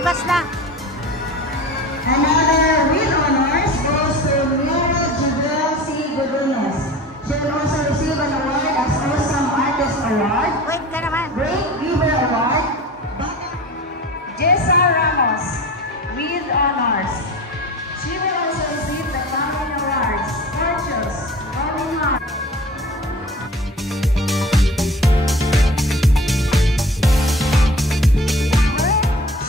Labas na. Another with honors goes to Mira Jubel C. Gudunes. She will also receive an award as Awesome Artist Award, Wait ka naman. Great Giver Award. Jessa Ramos with honors. She will also receive the following awards: Fortunes, Rolling Heart.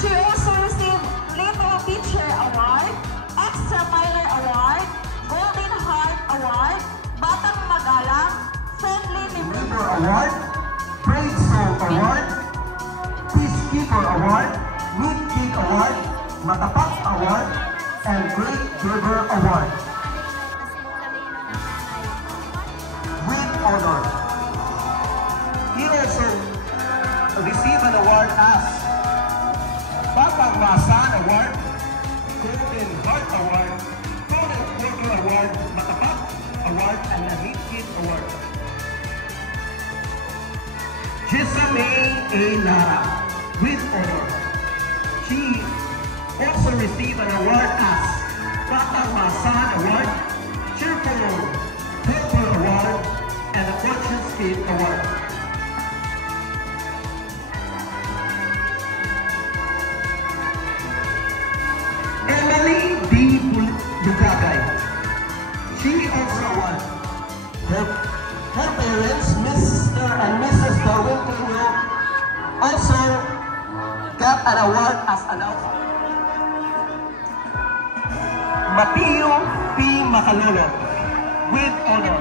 She also received Little Teacher Award, Extra Miler Award, Golden Heart Award, Batang Magalang, Friendly Member Award, Brave Soul Award, Peacekeeper Award, Good King Award, Matapak Award, and Great Giver Award. With honor. He also received an award as Batang Masan Award, Golden Heart Award, Golden Worker Award, Matapak Award, and the Hit Kid Award. Jessamine A. Lara, with honor. She also received an award as Batang Masan Award, Cheerful Helper Award, and the Fortune Kid Award. Emily D. Bugagay. She also won. Her parents, Mr. and Mrs. Darwin Cuno, also got an award as an outfit. Mateo P. Macalolo, with honor.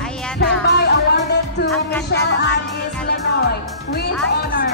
Ayan na. Hereby awarded to Ang ganda Michelle naman Ann ni Lanoy with honor.